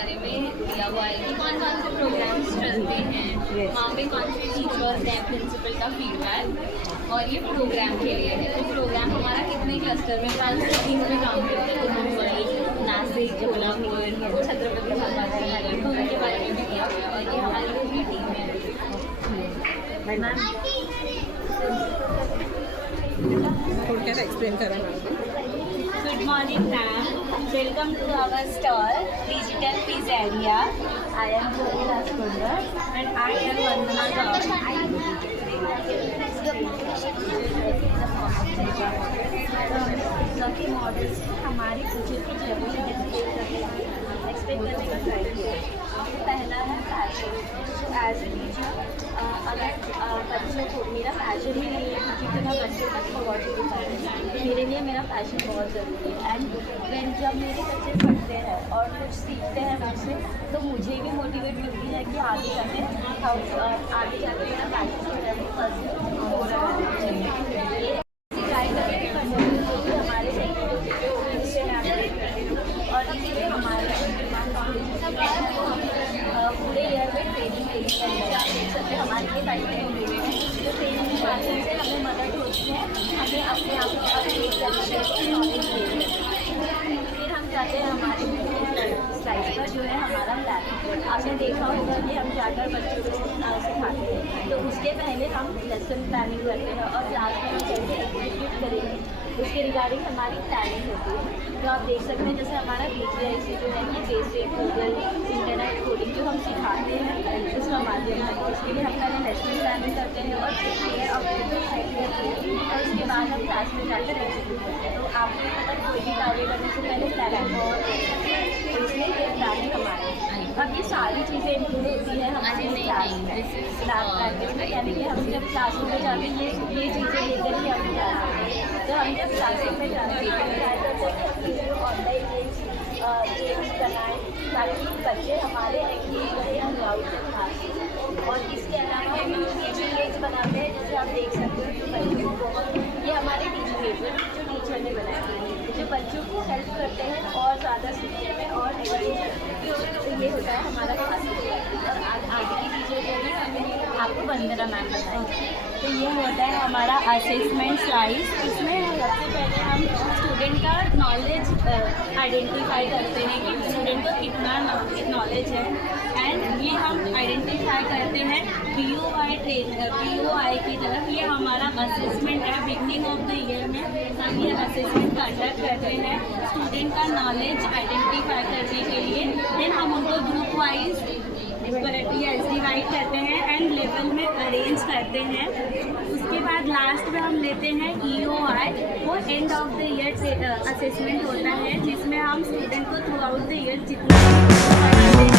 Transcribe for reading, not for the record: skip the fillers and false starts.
बारे में दिया हुआ है कि कौन कौन से प्रोग्राम्स चलते हैं, वहाँ पे कौन से टीचर्स हैं, प्रिंसिपल का फीडबैक, और ये प्रोग्राम के लिए है। तो प्रोग्राम हमारा कितने क्लस्टर में 5 टीम में काम करते हैं, तो मुंबई, नासिक, कोल्हापुर, छत्रपति संभाजी नगर, तो उनके बारे में भी दिया गया और ये हमारी पूरी टीम है। थोड़ा एक्सप्लेन करें। Good morning, ma'am. Welcome to our stall, Digital Pizzeria. I am Jyoti Raskundar and I am Vandana Gaur. सभी मॉडल्स हमारे टीचर के लेवल से एक्सपेक्ट करने का ट्राई किया है। पहला है पैशन। एज ए टीचर अगर बच्चों को मेरा पैशन ही नहीं है क्योंकि मैं बच्चे तक पहुँच नहीं पा रही, तो मेरे लिए मेरा पैशन बहुत ज़रूरी है। एंड व्हेन जब मेरे बच्चे पढ़ते हैं और कुछ सीखते हैं मुझसे, तो मुझे भी मोटिवेट मिलती है कि आगे जाके मेरा पैशन जो है वो पर्सनल हो रहा है। ट्राई करेंगे हमारे और इसलिए हमारे पूरे ईयर में ट्रेनिंग देनी चाहिए। हमारे लिए टाइम दे रहे हैं, तो ट्रेनिंग के माध्यम से हमें मदद होती है, हमें अपने आप को अपने नॉलेज देनी है। फिर हम जाते हैं हमारे स्लाइड पर जो है हमारा लैब। आपने देखा होगा कि हम जाकर बच्चों को सिखाते हैं, तो उसके पहले हम लेसन प्लानिंग करते हैं और क्लास में हम कैसे एग्जीक्यूट करेंगे उसके रिगार्डिंग हमारी प्लानिंग होती है। तो आप देख सकते हैं जैसे हमारा BGIC जो है ये बेसिक गूगल इंटरनेट कोडिंग जो हम सिखाते हैं उसका माध्यम है। उसके लिए हम पहले लेसन प्लानिंग करते हैं और उसके बाद हम क्लास में जाकर एग्जीक्यूट करते हैं। तो आपको पता कोई भी कार्य करने से पहले प्लानिंग बहुत तो इसलिए ये प्लानिंग हमारी। अब ये सारी चीज़ें इंक्लूड होती है हमारे क्लास में लैब प्रैक्टिस में, यानी कि हम जब क्लासरूम में जाते हैं ये चीज़ें लेकर ही हम जाते हैं। तो हम जब क्लासरूम में जाते हैं ऑनलाइन गेम्स बनाएँ ताकि बच्चे हमारे एंगेज रहे अलाउड से क्लास। और इसके अलावा हम टीचिंग एड्स बनाते हैं, जैसे आप देख सकते हैं कि बच्चों को ये हमारे टीचिंग एड्स हैं जो टीचर ने बनाए हैं, जो बच्चों को हेल्प करते हैं और ज़्यादा सीखने में और ये होता है हमारा क्लास। और आगे की चीज़ें जो है हमें आपको वंदना मैम बताएंगे। तो ये होता है हमारा असेसमेंट स्लाइड। इसमें सबसे पहले हम स्टूडेंट का नॉलेज आइडेंटिफाई करते हैं कि स्टूडेंट को कितना नॉलेज है, एंड ये हम आइडेंटिफाई करते हैं POI की तरफ। ये हमारा असेसमेंट है। बिगनिंग ऑफ द ईयर में हम ये असेसमेंट कंडक्ट करते हैं स्टूडेंट का नॉलेज आइडेंटिफाई करने के लिए। देन हम उनको ग्रुप वाइज डिवाइड करते हैं एंड लेवल में अरेंज करते हैं। उसके बाद लास्ट में हम लेते हैं EOI, वो end of the year assessment होता है जिसमें हम स्टूडेंट को थ्रू आउट द ईयर जितना